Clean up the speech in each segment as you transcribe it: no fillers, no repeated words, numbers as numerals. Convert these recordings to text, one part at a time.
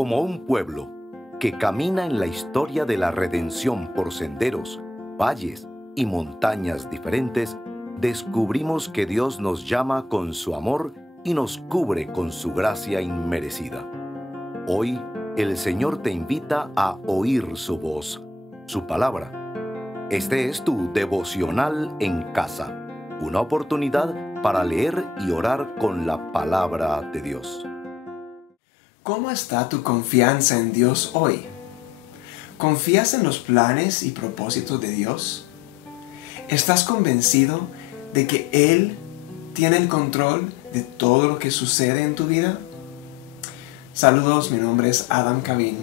Como un pueblo que camina en la historia de la redención por senderos, valles y montañas diferentes, descubrimos que Dios nos llama con su amor y nos cubre con su gracia inmerecida. Hoy, el Señor te invita a oír su voz, su palabra. Este es tu devocional en casa, una oportunidad para leer y orar con la palabra de Dios. ¿Cómo está tu confianza en Dios hoy? ¿Confías en los planes y propósitos de Dios? ¿Estás convencido de que Él tiene el control de todo lo que sucede en tu vida? Saludos, mi nombre es Adam Cavín.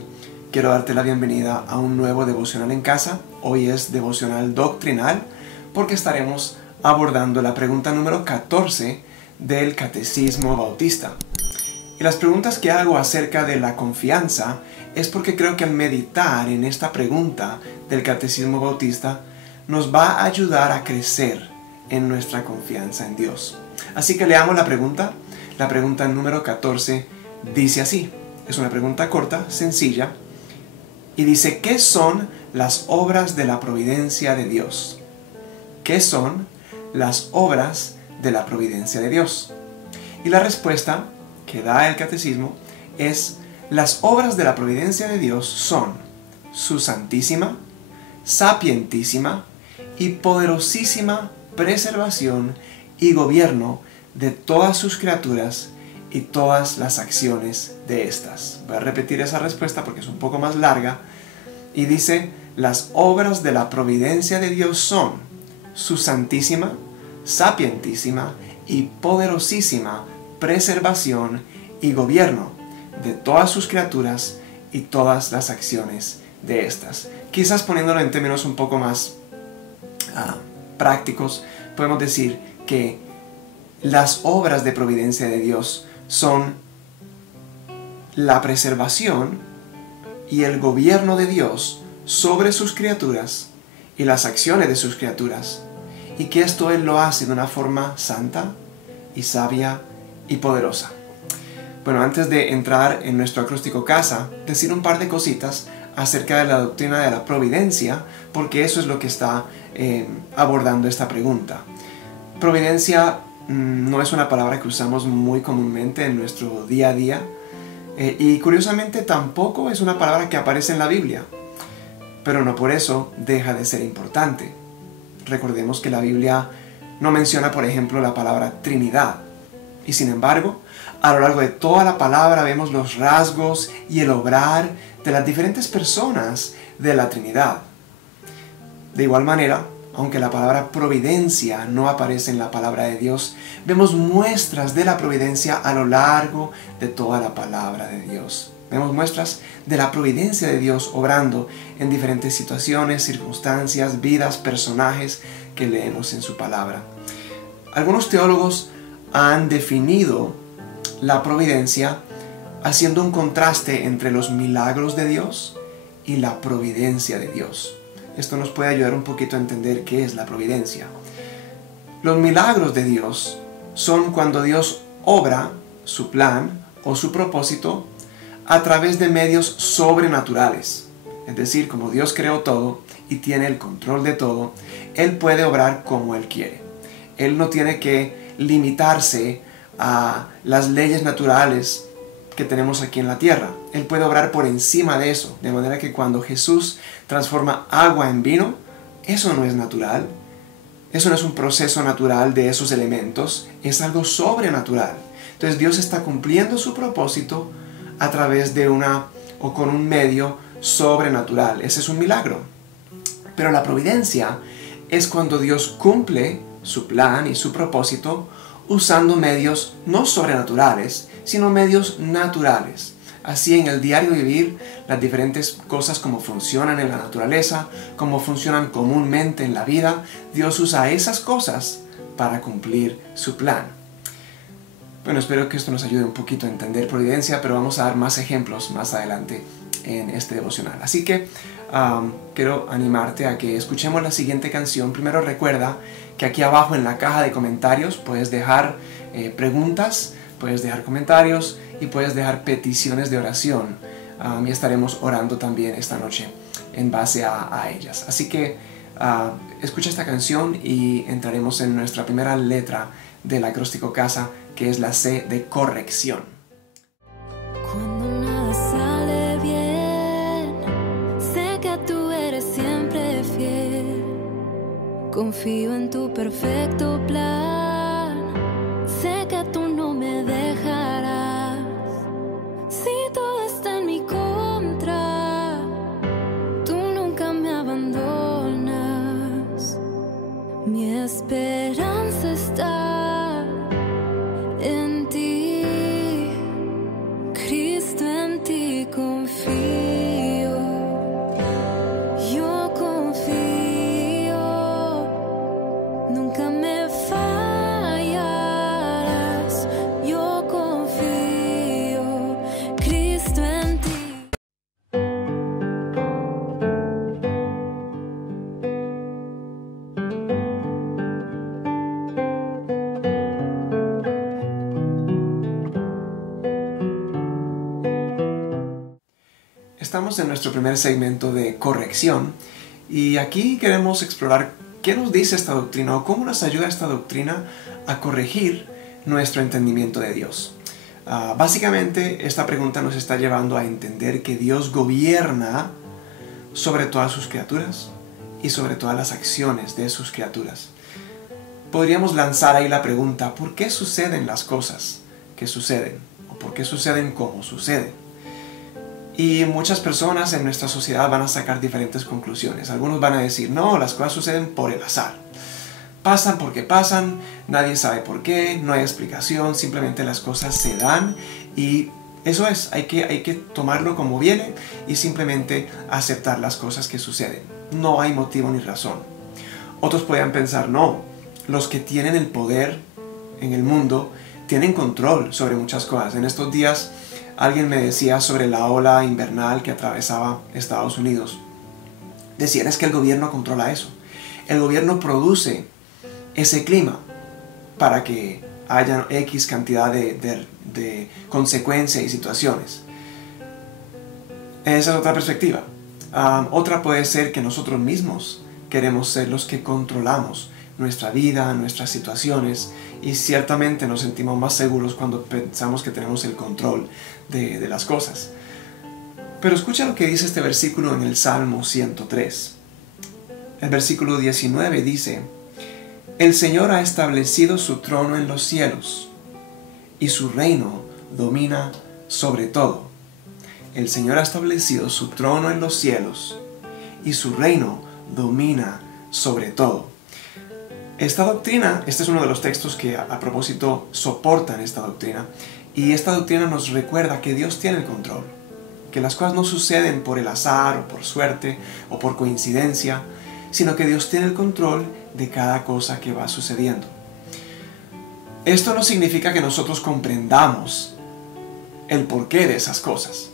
Quiero darte la bienvenida a un nuevo devocional en casa. Hoy es devocional doctrinal porque estaremos abordando la pregunta número 14 del Catecismo Bautista. Y las preguntas que hago acerca de la confianza es porque creo que al meditar en esta pregunta del Catecismo Bautista nos va a ayudar a crecer en nuestra confianza en Dios. Así que leamos la pregunta. La pregunta número 14 dice así. Es una pregunta corta, sencilla, y dice: ¿qué son las obras de la providencia de Dios? ¿Qué son las obras de la providencia de Dios? Y la respuesta que da el catecismo es: las obras de la providencia de Dios son su santísima, sapientísima y poderosísima preservación y gobierno de todas sus criaturas y todas las acciones de estas. Voy a repetir esa respuesta porque es un poco más larga y dice: las obras de la providencia de Dios son su santísima, sapientísima y poderosísima preservación y gobierno de todas sus criaturas y todas las acciones de estas. Quizás poniéndolo en términos un poco más prácticos, podemos decir que las obras de providencia de Dios son la preservación y el gobierno de Dios sobre sus criaturas y las acciones de sus criaturas, y que esto Él lo hace de una forma santa y sabia y poderosa. Bueno, antes de entrar en nuestro acróstico casa, decir un par de cositas acerca de la doctrina de la providencia, porque eso es lo que está abordando esta pregunta. Providencia no es una palabra que usamos muy comúnmente en nuestro día a día, y curiosamente tampoco es una palabra que aparece en la Biblia, pero no por eso deja de ser importante. Recordemos que la Biblia no menciona, por ejemplo, la palabra Trinidad, y sin embargo, a lo largo de toda la palabra vemos los rasgos y el obrar de las diferentes personas de la Trinidad. De igual manera, aunque la palabra providencia no aparece en la palabra de Dios, vemos muestras de la providencia a lo largo de toda la palabra de Dios. Vemos muestras de la providencia de Dios obrando en diferentes situaciones, circunstancias, vidas, personajes que leemos en su palabra. Algunos teólogos han definido la providencia haciendo un contraste entre los milagros de Dios y la providencia de Dios. Esto nos puede ayudar un poquito a entender qué es la providencia. Los milagros de Dios son cuando Dios obra su plan o su propósito a través de medios sobrenaturales. Es decir, como Dios creó todo y tiene el control de todo, Él puede obrar como Él quiere. Él no tiene que limitarse a las leyes naturales que tenemos aquí en la tierra. Él puede obrar por encima de eso, de manera que cuando Jesús transforma agua en vino, eso no es natural, eso no es un proceso natural de esos elementos, es algo sobrenatural. Entonces Dios está cumpliendo su propósito a través de con un medio sobrenatural. Ese es un milagro. Pero la providencia es cuando Dios cumple su plan y su propósito usando medios no sobrenaturales, sino medios naturales. Así en el diario vivir, las diferentes cosas como funcionan en la naturaleza, como funcionan comúnmente en la vida, Dios usa esas cosas para cumplir su plan. Bueno, espero que esto nos ayude un poquito a entender providencia, pero vamos a dar más ejemplos más adelante en este devocional. Así que quiero animarte a que escuchemos la siguiente canción. Primero recuerda que aquí abajo en la caja de comentarios puedes dejar preguntas, puedes dejar comentarios y puedes dejar peticiones de oración y estaremos orando también esta noche en base a ellas. Así que escucha esta canción y entraremos en nuestra primera letra del acróstico casa, que es la C de corrección. Cuando nada sale bien, sé que tú eres siempre fiel. Confío en tu perfecto plan, sé que tú no me dejarás. Si todo está en mi contra, tú nunca me abandonas. Mi esperanza está en ti, Cristo, en ti confío. Yo confío, nunca me fallarás. Yo confío, Cristo, en ti. Estamos en nuestro primer segmento de corrección y aquí queremos explorar qué nos dice esta doctrina o cómo nos ayuda esta doctrina a corregir nuestro entendimiento de Dios. Básicamente esta pregunta nos está llevando a entender que Dios gobierna sobre todas sus criaturas y sobre todas las acciones de sus criaturas. Podríamos lanzar ahí la pregunta, ¿por qué suceden las cosas que suceden? ¿O por qué suceden como suceden? Y muchas personas en nuestra sociedad van a sacar diferentes conclusiones. Algunos van a decir, no, las cosas suceden por el azar. Pasan porque pasan, nadie sabe por qué, no hay explicación, simplemente las cosas se dan y eso es, hay que tomarlo como viene y simplemente aceptar las cosas que suceden. No hay motivo ni razón. Otros pueden pensar, no, los que tienen el poder en el mundo tienen control sobre muchas cosas. En estos días alguien me decía sobre la ola invernal que atravesaba Estados Unidos. Decían, es que el gobierno controla eso. El gobierno produce ese clima para que haya X cantidad de consecuencias y situaciones. Esa es otra perspectiva. Otra puede ser que nosotros mismos queremos ser los que controlamos nuestra vida, nuestras situaciones, y ciertamente nos sentimos más seguros cuando pensamos que tenemos el control de las cosas. Pero escucha lo que dice este versículo en el Salmo 103. El versículo 19 dice, el Señor ha establecido su trono en los cielos, y su reino domina sobre todo. El Señor ha establecido su trono en los cielos, y su reino domina sobre todo. Esta doctrina, este es uno de los textos que a propósito soportan esta doctrina, y esta doctrina nos recuerda que Dios tiene el control, que las cosas no suceden por el azar o por suerte o por coincidencia, sino que Dios tiene el control de cada cosa que va sucediendo. Esto no significa que nosotros comprendamos el porqué de esas cosas,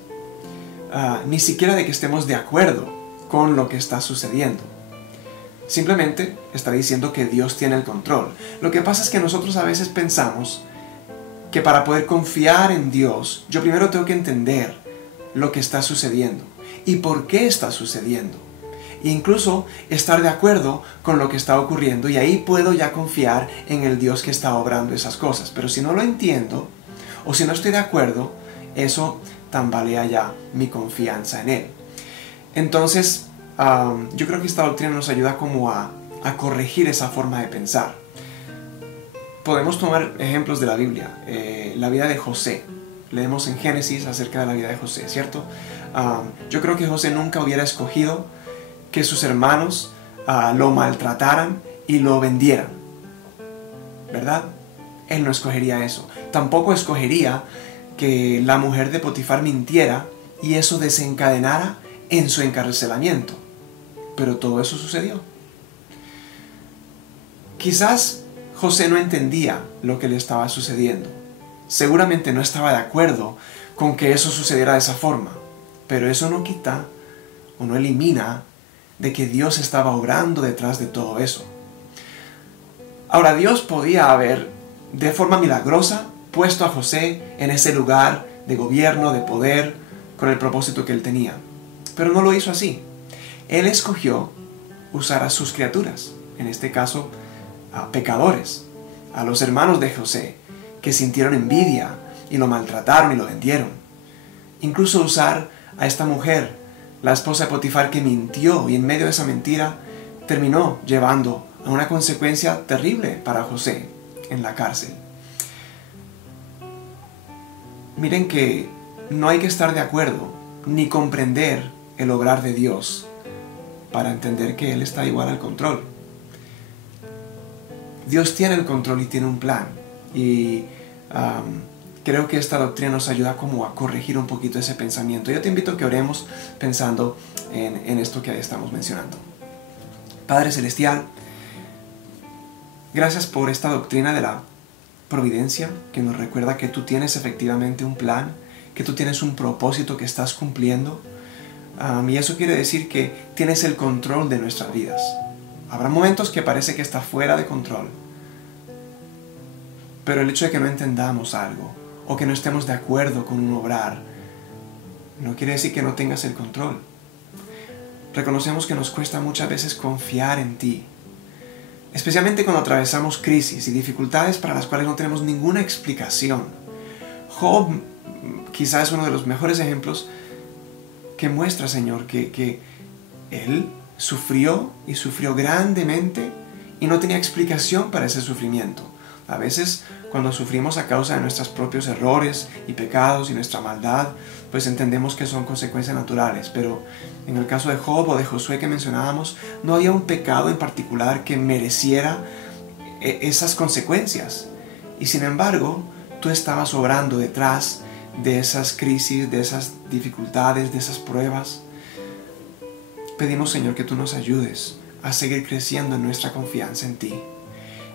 ni siquiera de que estemos de acuerdo con lo que está sucediendo. Simplemente está diciendo que Dios tiene el control. Lo que pasa es que nosotros a veces pensamos que para poder confiar en Dios, yo primero tengo que entender lo que está sucediendo y por qué está sucediendo. E incluso estar de acuerdo con lo que está ocurriendo, y ahí puedo ya confiar en el Dios que está obrando esas cosas. Pero si no lo entiendo o si no estoy de acuerdo, eso tambalea ya mi confianza en Él. Entonces, yo creo que esta doctrina nos ayuda como a corregir esa forma de pensar. Podemos tomar ejemplos de la Biblia. La vida de José. Leemos en Génesis acerca de la vida de José, ¿cierto? Yo creo que José nunca hubiera escogido que sus hermanos lo maltrataran y lo vendieran, ¿verdad? Él no escogería eso. Tampoco escogería que la mujer de Potifar mintiera y eso desencadenara en su encarcelamiento. Pero todo eso sucedió. Quizás José no entendía lo que le estaba sucediendo. Seguramente no estaba de acuerdo con que eso sucediera de esa forma. Pero eso no quita o no elimina de que Dios estaba obrando detrás de todo eso. Ahora, Dios podía haber, de forma milagrosa, puesto a José en ese lugar de gobierno, de poder, con el propósito que él tenía. Pero no lo hizo así. Él escogió usar a sus criaturas, en este caso a pecadores, a los hermanos de José, que sintieron envidia y lo maltrataron y lo vendieron. Incluso usar a esta mujer, la esposa de Potifar, que mintió y en medio de esa mentira terminó llevando a una consecuencia terrible para José en la cárcel. Miren que no hay que estar de acuerdo ni comprender el obrar de Dios para entender que Él está igual al control. Dios tiene el control y tiene un plan. Y creo que esta doctrina nos ayuda como a corregir un poquito ese pensamiento. Yo te invito a que oremos pensando en esto que estamos mencionando. Padre Celestial, gracias por esta doctrina de la providencia que nos recuerda que tú tienes efectivamente un plan, que tú tienes un propósito que estás cumpliendo. Y eso quiere decir que tienes el control de nuestras vidas. Habrá momentos que parece que está fuera de control, pero el hecho de que no entendamos algo o que no estemos de acuerdo con un obrar no quiere decir que no tengas el control. Reconocemos que nos cuesta muchas veces confiar en ti, especialmente cuando atravesamos crisis y dificultades para las cuales no tenemos ninguna explicación. Job quizás es uno de los mejores ejemplos que muestra, Señor, que él sufrió y sufrió grandemente y no tenía explicación para ese sufrimiento. A veces, cuando sufrimos a causa de nuestros propios errores y pecados y nuestra maldad, pues entendemos que son consecuencias naturales. Pero en el caso de Job o de Josué que mencionábamos, no había un pecado en particular que mereciera esas consecuencias. Y sin embargo, tú estabas obrando detrás de esas crisis, de esas dificultades, de esas pruebas. Pedimos, Señor, que tú nos ayudes a seguir creciendo en nuestra confianza en ti,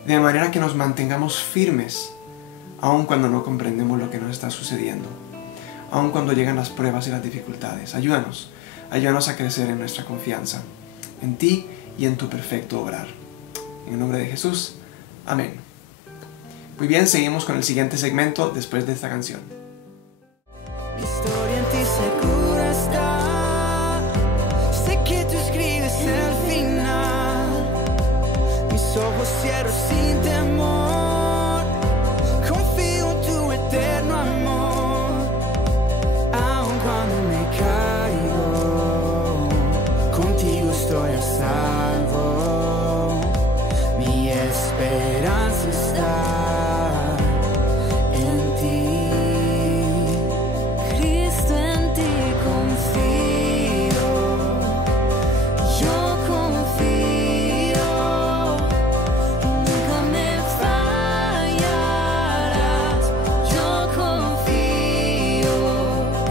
de manera que nos mantengamos firmes, aun cuando no comprendemos lo que nos está sucediendo, aun cuando llegan las pruebas y las dificultades. Ayúdanos a crecer en nuestra confianza, en ti y en tu perfecto obrar. En el nombre de Jesús, amén. Muy bien, seguimos con el siguiente segmento después de esta canción. Mi historia en ti segura está. Sé que tú escribes el final. Mis ojos cierro sin temor. Confío en tu eterno amor. Aun cuando me caigo, contigo estoy a salvo. Mi esperanza está en ti. Cristo, en ti confío, yo confío, nunca me fallarás, yo confío,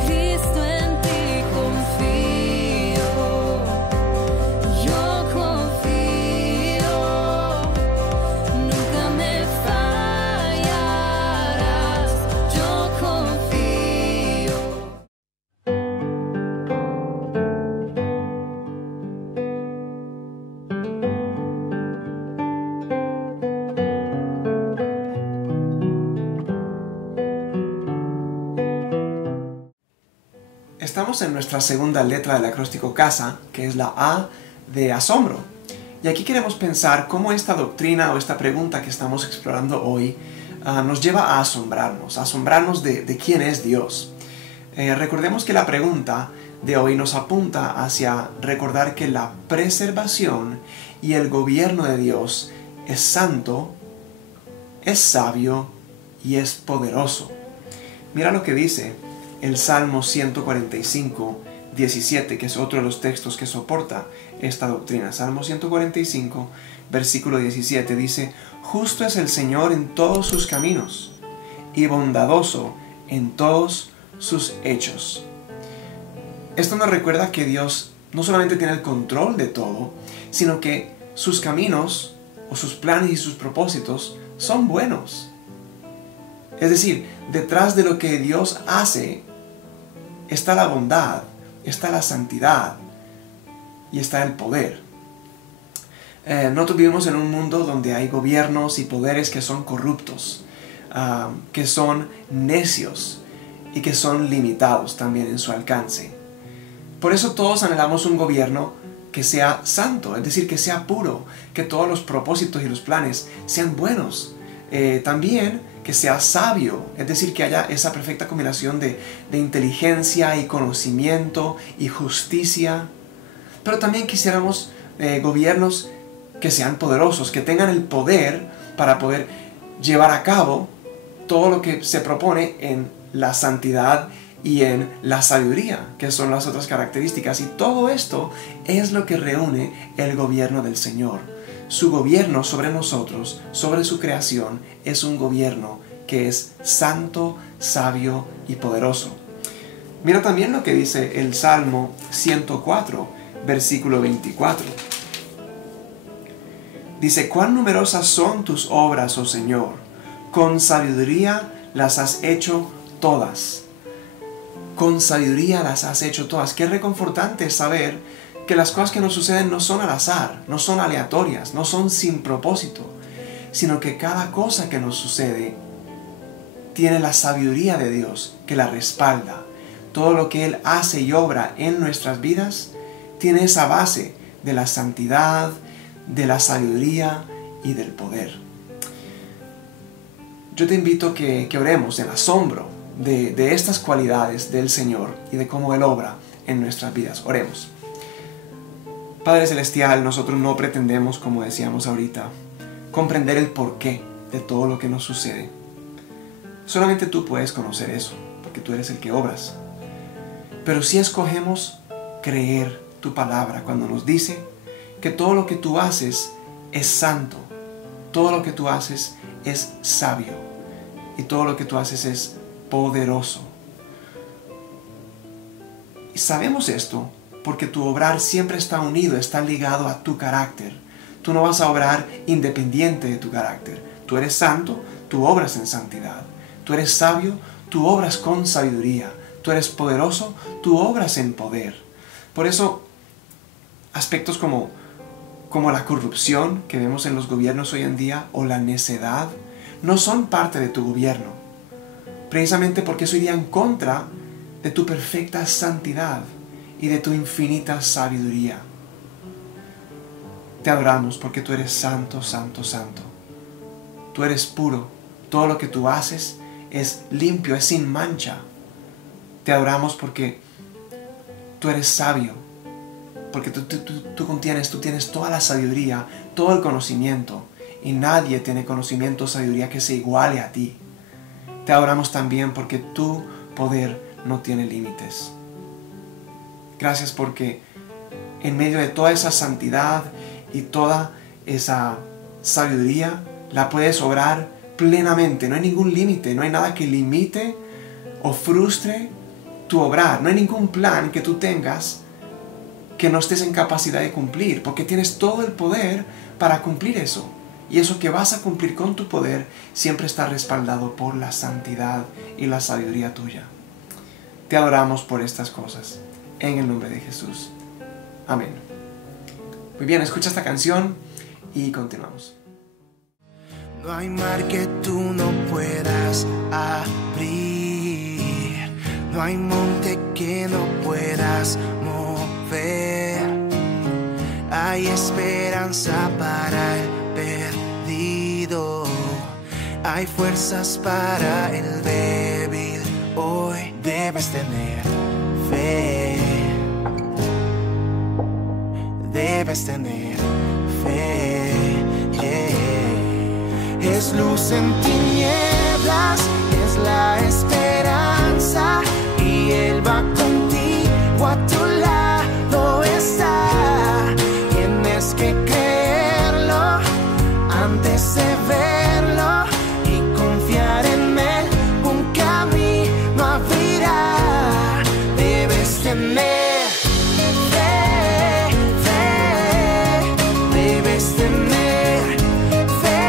Cristo, en ti confío, yo confío, nunca me fallarás, yo confío. Estamos en nuestra segunda letra del acróstico CASA, que es la A de asombro. Y aquí queremos pensar cómo esta doctrina o esta pregunta que estamos explorando hoy nos lleva a asombrarnos de quién es Dios. Recordemos que la pregunta de hoy nos apunta hacia recordar que la preservación y el gobierno de Dios es santo, es sabio y es poderoso. Mira lo que dice el Salmo 145, 17, que es otro de los textos que soporta esta doctrina. Salmo 145, versículo 17 dice: justo es el Señor en todos sus caminos y bondadoso en todos sus hechos. Esto nos recuerda que Dios no solamente tiene el control de todo, sino que sus caminos o sus planes y sus propósitos son buenos. Es decir, detrás de lo que Dios hace está la bondad, está la santidad y está el poder. Nosotros vivimos en un mundo donde hay gobiernos y poderes que son corruptos, que son necios y que son limitados también en su alcance. Por eso todos anhelamos un gobierno que sea santo, es decir, que sea puro, que todos los propósitos y los planes sean buenos. También que sea sabio, es decir, que haya esa perfecta combinación de inteligencia y conocimiento y justicia. Pero también quisiéramos gobiernos que sean poderosos, que tengan el poder para poder llevar a cabo todo lo que se propone en la santidad y en la sabiduría, que son las otras características. Y todo esto es lo que reúne el gobierno del Señor. Su gobierno sobre nosotros, sobre su creación, es un gobierno que es santo, sabio y poderoso. Mira también lo que dice el Salmo 104, versículo 24. Dice: «Cuán numerosas son tus obras, oh Señor, con sabiduría las has hecho todas». Con sabiduría las has hecho todas. Qué reconfortante es saber que las cosas que nos suceden no son al azar, no son aleatorias, no son sin propósito, sino que cada cosa que nos sucede tiene la sabiduría de Dios que la respalda. Todo lo que Él hace y obra en nuestras vidas tiene esa base de la santidad, de la sabiduría y del poder. Yo te invito que oremos en asombro de estas cualidades del Señor y de cómo Él obra en nuestras vidas. Oremos. Padre Celestial, nosotros no pretendemos, como decíamos ahorita, comprender el porqué de todo lo que nos sucede. Solamente tú puedes conocer eso, porque tú eres el que obras. Pero sí escogemos creer tu palabra cuando nos dice que todo lo que tú haces es santo, todo lo que tú haces es sabio y todo lo que tú haces es poderoso. Y sabemos esto porque tu obrar siempre está unido, está ligado a tu carácter. Tú no vas a obrar independiente de tu carácter. Tú eres santo, tú obras en santidad. Tú eres sabio, tú obras con sabiduría. Tú eres poderoso, tú obras en poder. Por eso, aspectos como la corrupción que vemos en los gobiernos hoy en día o la necedad no son parte de tu gobierno. Precisamente porque eso iría en contra de tu perfecta santidad y de tu infinita sabiduría. Te adoramos porque tú eres santo, santo, santo. Tú eres puro. Todo lo que tú haces es limpio, es sin mancha. Te adoramos porque tú eres sabio. Porque tú tienes toda la sabiduría, todo el conocimiento. Y nadie tiene conocimiento o sabiduría que se iguale a ti. Te adoramos también porque tu poder no tiene límites. Gracias porque en medio de toda esa santidad y toda esa sabiduría la puedes obrar plenamente. No hay ningún límite, no hay nada que limite o frustre tu obrar. No hay ningún plan que tú tengas que no estés en capacidad de cumplir, porque tienes todo el poder para cumplir eso. Y eso que vas a cumplir con tu poder siempre está respaldado por la santidad y la sabiduría tuya. Te adoramos por estas cosas. En el nombre de Jesús. Amén. Muy bien, escucha esta canción y continuamos. No hay mar que tú no puedas abrir. No hay monte que no puedas mover. Hay esperanza para el perdido. Hay fuerzas para el débil. Hoy debes tener fe. Debes tener fe. Es luz en tinieblas, es la esperanza, y Él va contigo, a tu lado está. Tienes que creerlo antes de verlo y confiar en Él, un camino abrirá. Debes tener fe, debes tener fe.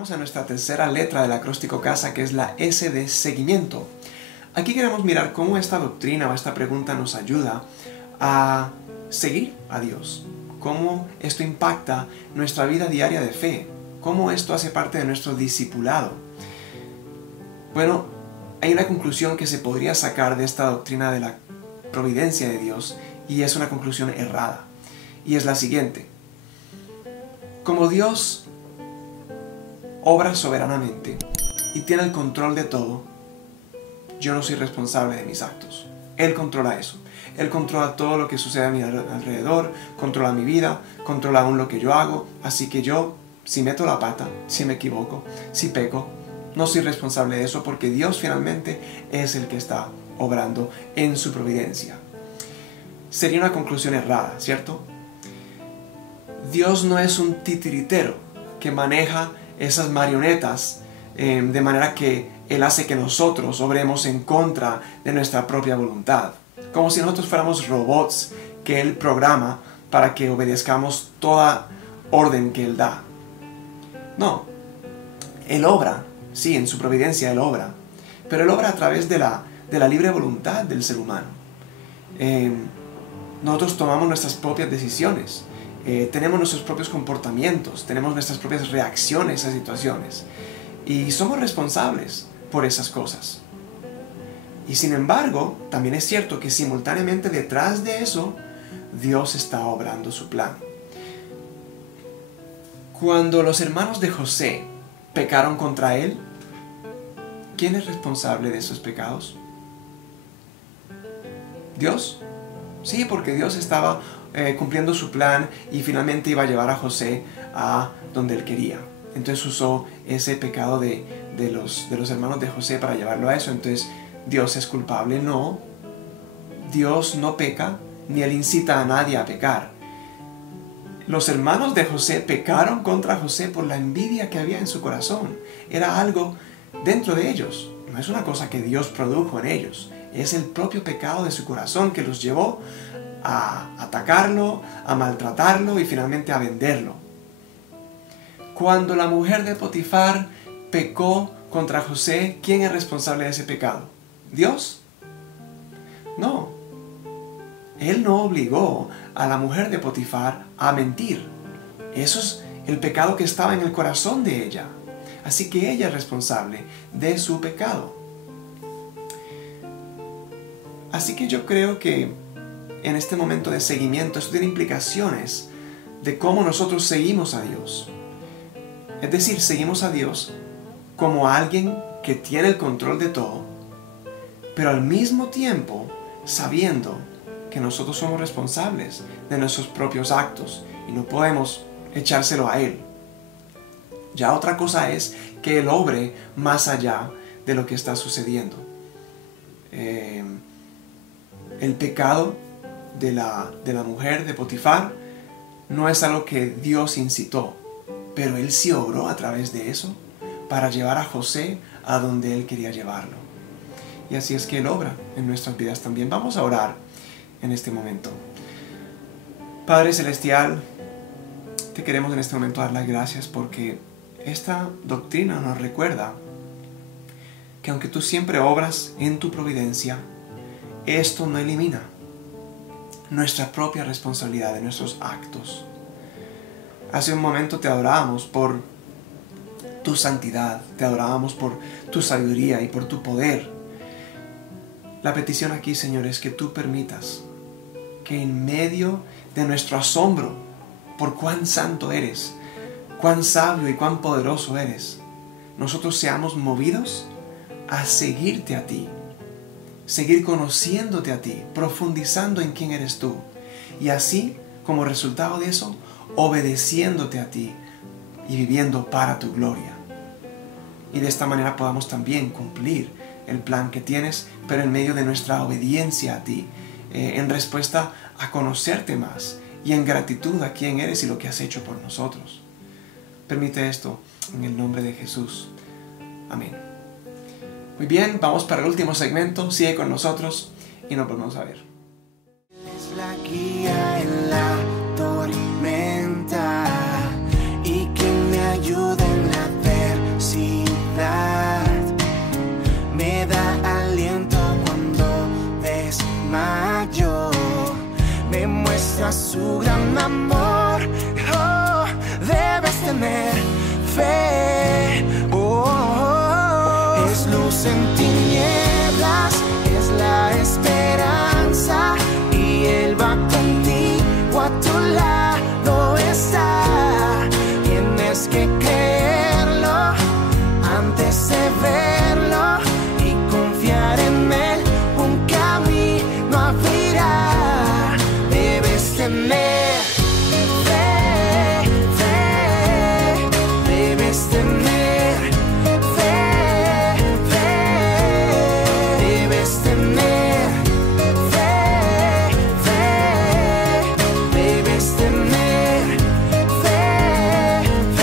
llegamos a nuestra tercera letra del acróstico CASA, que es la S de seguimiento. Aquí queremos mirar cómo esta doctrina o esta pregunta nos ayuda a seguir a Dios, cómo esto impacta nuestra vida diaria de fe, cómo esto hace parte de nuestro discipulado. Bueno, hay una conclusión que se podría sacar de esta doctrina de la providencia de Dios, y es una conclusión errada, y es la siguiente: como Dios obra soberanamente y tiene el control de todo, yo no soy responsable de mis actos. Él controla eso. Él controla todo lo que sucede a mi alrededor, controla mi vida, controla aún lo que yo hago. Así que yo, si meto la pata, si me equivoco, si peco, no soy responsable de eso, porque Dios finalmente es el que está obrando en su providencia. Sería una conclusión errada, ¿cierto? Dios no es un titiritero que maneja esas marionetas de manera que Él hace que nosotros obremos en contra de nuestra propia voluntad, como si nosotros fuéramos robots que Él programa para que obedezcamos toda orden que Él da. No, Él obra, sí, en su providencia Él obra, pero Él obra a través de la libre voluntad del ser humano. Nosotros tomamos nuestras propias decisiones, tenemos nuestros propios comportamientos, tenemos nuestras propias reacciones a situaciones, y somos responsables por esas cosas. Y sin embargo, también es cierto que simultáneamente detrás de eso, Dios está obrando su plan. Cuando los hermanos de José pecaron contra él, ¿quién es responsable de esos pecados? ¿Dios? Sí, porque Dios estaba cumpliendo su plan y finalmente iba a llevar a José a donde él quería. Entonces usó ese pecado de los hermanos de José para llevarlo a eso. Entonces, ¿Dios es culpable? No. Dios no peca, ni Él incita a nadie a pecar. Los hermanos de José pecaron contra José por la envidia que había en su corazón. Era algo dentro de ellos. No es una cosa que Dios produjo en ellos. Es el propio pecado de su corazón que los llevó a atacarlo, a maltratarlo y finalmente a venderlo. Cuando la mujer de Potifar pecó contra José, ¿quién es responsable de ese pecado? ¿Dios? No. Él no obligó a la mujer de Potifar a mentir. Eso es el pecado que estaba en el corazón de ella. Así que ella es responsable de su pecado. Así que yo creo que en este momento de seguimiento esto tiene implicaciones de cómo nosotros seguimos a Dios. Es decir, seguimos a Dios como alguien que tiene el control de todo, pero al mismo tiempo sabiendo que nosotros somos responsables de nuestros propios actos y no podemos echárselo a Él. Ya otra cosa es que Él obre más allá de lo que está sucediendo. El pecado de la mujer de Potifar no es algo que Dios incitó, pero Él sí obró a través de eso para llevar a José a donde Él quería llevarlo. Y así es que Él obra en nuestras vidas también. Vamos a orar en este momento. Padre Celestial, te queremos en este momento dar las gracias porque esta doctrina nos recuerda que aunque tú siempre obras en tu providencia, esto no elimina nuestra propia responsabilidad de nuestros actos. Hace un momento te adorábamos por tu santidad, te adorábamos por tu sabiduría y por tu poder. La petición aquí, Señor, es que tú permitas que en medio de nuestro asombro por cuán santo eres, cuán sabio y cuán poderoso eres, nosotros seamos movidos a seguirte a ti, seguir conociéndote a ti, profundizando en quién eres tú, y así, como resultado de eso, obedeciéndote a ti y viviendo para tu gloria. Y de esta manera podamos también cumplir el plan que tienes, pero en medio de nuestra obediencia a ti, en respuesta a conocerte más y en gratitud a quién eres y lo que has hecho por nosotros. Permite esto en el nombre de Jesús. Amén. Muy bien, vamos para el último segmento. Sigue con nosotros y nos volvemos a ver. Es la guía en la tormenta y quien me ayuda en la adversidad. amor. Oh, debes tener fe. Oh, oh, oh. Es luz en tinieblas, es la esperanza, y Él va contigo, a tu lado está. Tienes que creerlo antes de verlo y confiar en Él, un camino abrirá. Debes tener fe, fe, debes tener fe, fe, debes tener fe, fe, debes tener fe, fe.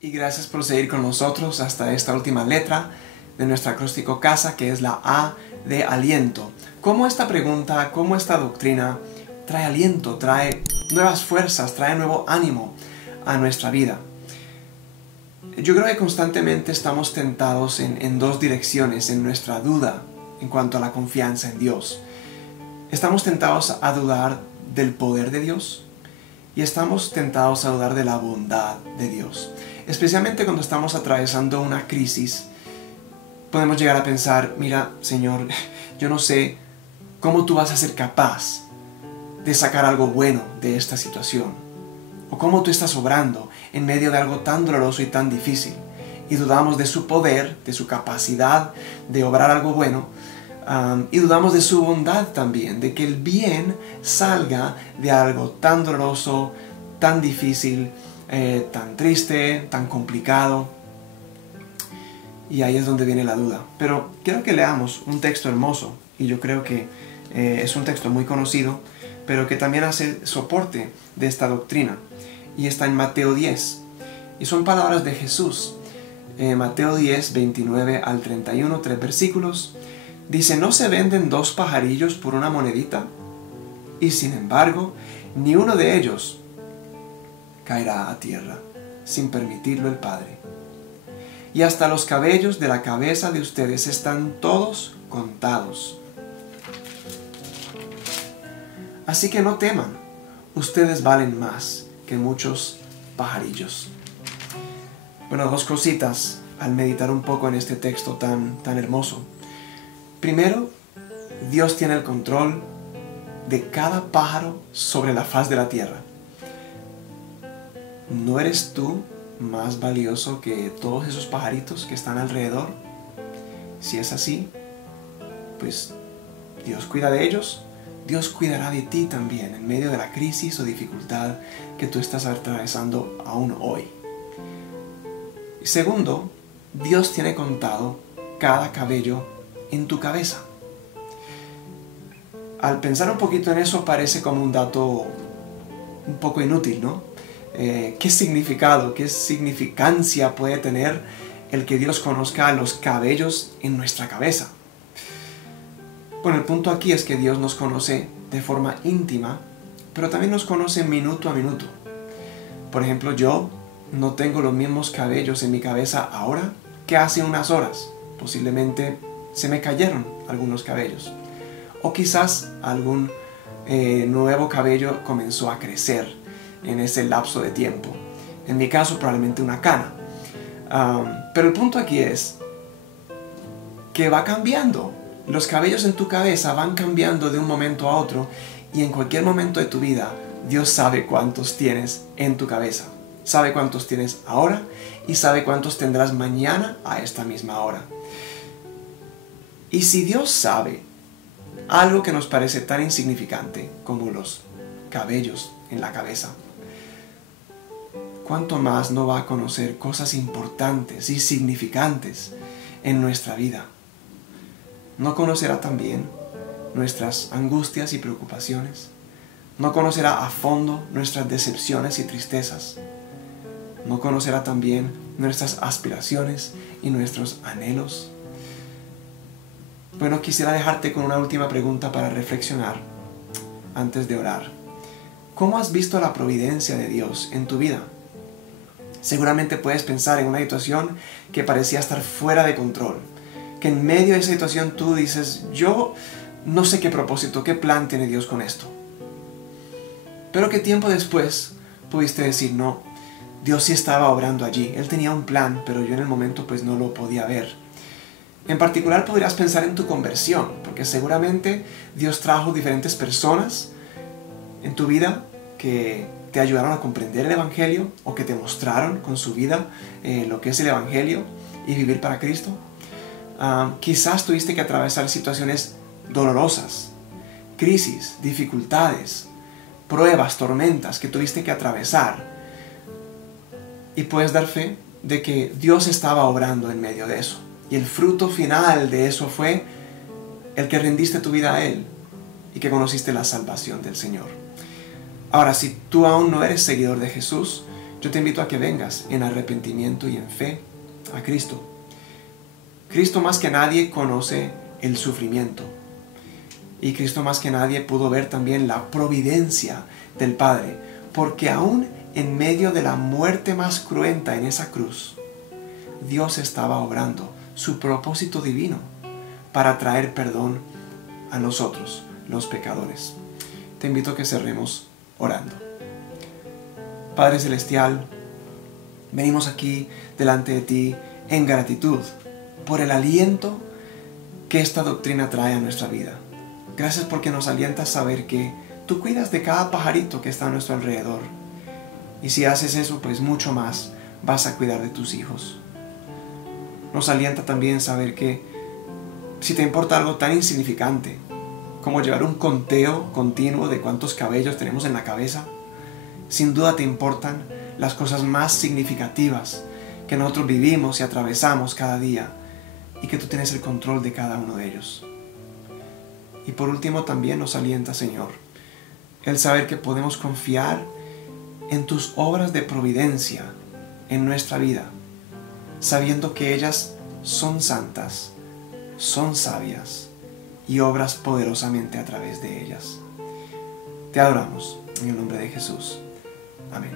Y gracias por seguir con nosotros hasta esta última letra de nuestro acróstico CASA, que es la A de aliento. ¿Cómo esta pregunta, cómo esta doctrina trae aliento, trae nuevas fuerzas, trae nuevo ánimo a nuestra vida? Yo creo que constantemente estamos tentados en dos direcciones en nuestra duda en cuanto a la confianza en Dios. Estamos tentados a dudar del poder de Dios y estamos tentados a dudar de la bondad de Dios. Especialmente cuando estamos atravesando una crisis, podemos llegar a pensar, mira, Señor, yo no sé cómo tú vas a ser capaz de sacar algo bueno de esta situación, o cómo tú estás obrando en medio de algo tan doloroso y tan difícil, y dudamos de su poder, de su capacidad de obrar algo bueno, y dudamos de su bondad también, de que el bien salga de algo tan doloroso, tan difícil, tan triste, tan complicado. Y ahí es donde viene la duda. Pero quiero que leamos un texto hermoso, y yo creo que es un texto muy conocido, pero que también hace soporte de esta doctrina. Y está en Mateo 10. Y son palabras de Jesús. Mateo 10, 29 al 31, 3 versículos. Dice, ¿no se venden 2 pajarillos por una monedita? Y sin embargo, ni uno de ellos caerá a tierra sin permitirlo el Padre. Y hasta los cabellos de la cabeza de ustedes están todos contados. Así que no teman, ustedes valen más que muchos pajarillos. Bueno, 2 cositas al meditar un poco en este texto tan hermoso. Primero, Dios tiene el control de cada pájaro sobre la faz de la tierra. ¿No eres tú más valioso que todos esos pajaritos que están alrededor? Si es así, pues Dios cuida de ellos. Dios cuidará de ti también en medio de la crisis o dificultad que tú estás atravesando aún hoy. Y segundo, Dios tiene contado cada cabello en tu cabeza. Al pensar un poquito en eso parece como un dato un poco inútil, ¿no? ¿Qué significado, qué significancia puede tener el que Dios conozca los cabellos en nuestra cabeza? Bueno, el punto aquí es que Dios nos conoce de forma íntima, pero también nos conoce minuto a minuto. Por ejemplo, yo no tengo los mismos cabellos en mi cabeza ahora que hace unas horas. Posiblemente se me cayeron algunos cabellos. O quizás algún nuevo cabello comenzó a crecer en ese lapso de tiempo. En mi caso, probablemente una cana. Pero el punto aquí es que va cambiando. Los cabellos en tu cabeza van cambiando de un momento a otro, y en cualquier momento de tu vida, Dios sabe cuántos tienes en tu cabeza. Sabe cuántos tienes ahora y sabe cuántos tendrás mañana a esta misma hora. Y si Dios sabe algo que nos parece tan insignificante como los cabellos en la cabeza, ¿cuánto más no va a conocer cosas importantes y significantes en nuestra vida? ¿No conocerá también nuestras angustias y preocupaciones? ¿No conocerá a fondo nuestras decepciones y tristezas? ¿No conocerá también nuestras aspiraciones y nuestros anhelos? Bueno, quisiera dejarte con una última pregunta para reflexionar antes de orar. ¿Cómo has visto la providencia de Dios en tu vida? Seguramente puedes pensar en una situación que parecía estar fuera de control, que en medio de esa situación tú dices, yo no sé qué propósito, qué plan tiene Dios con esto. Pero que tiempo después pudiste decir, no, Dios sí estaba obrando allí, Él tenía un plan, pero yo en el momento pues no lo podía ver. En particular podrías pensar en tu conversión, porque seguramente Dios trajo diferentes personas en tu vida que te ayudaron a comprender el Evangelio o que te mostraron con su vida lo que es el Evangelio y vivir para Cristo. Quizás tuviste que atravesar situaciones dolorosas, crisis, dificultades, pruebas, tormentas que tuviste que atravesar. Y puedes dar fe de que Dios estaba obrando en medio de eso. Y el fruto final de eso fue el que rendiste tu vida a Él y que conociste la salvación del Señor. Ahora, si tú aún no eres seguidor de Jesús, yo te invito a que vengas en arrepentimiento y en fe a Cristo. Cristo más que nadie conoce el sufrimiento. Y Cristo más que nadie pudo ver también la providencia del Padre. Porque aún en medio de la muerte más cruenta en esa cruz, Dios estaba obrando su propósito divino para traer perdón a nosotros, los pecadores. Te invito a que cerremos orando. Padre Celestial, venimos aquí delante de ti en gratitud por el aliento que esta doctrina trae a nuestra vida. Gracias porque nos alienta a saber que tú cuidas de cada pajarito que está a nuestro alrededor. Y si haces eso, pues mucho más vas a cuidar de tus hijos. Nos alienta también saber que si te importa algo tan insignificante como llevar un conteo continuo de cuántos cabellos tenemos en la cabeza, sin duda te importan las cosas más significativas que nosotros vivimos y atravesamos cada día y que tú tienes el control de cada uno de ellos. Y por último también nos alienta, Señor, el saber que podemos confiar en tus obras de providencia en nuestra vida, sabiendo que ellas son santas, son sabias y obras poderosamente a través de ellas. Te adoramos en el nombre de Jesús. Amén.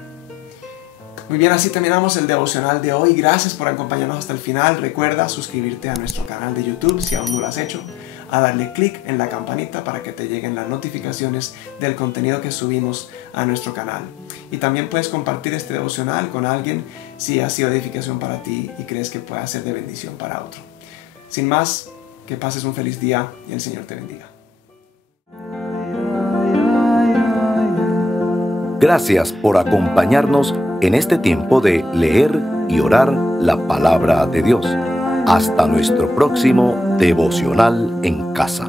Muy bien, así terminamos el devocional de hoy. Gracias por acompañarnos hasta el final. Recuerda suscribirte a nuestro canal de YouTube si aún no lo has hecho, a darle clic en la campanita para que te lleguen las notificaciones del contenido que subimos a nuestro canal. Y también puedes compartir este devocional con alguien si ha sido de edificación para ti y crees que pueda ser de bendición para otro. Sin más, que pases un feliz día y el Señor te bendiga. Gracias por acompañarnos en este tiempo de leer y orar la palabra de Dios. Hasta nuestro próximo devocional en casa.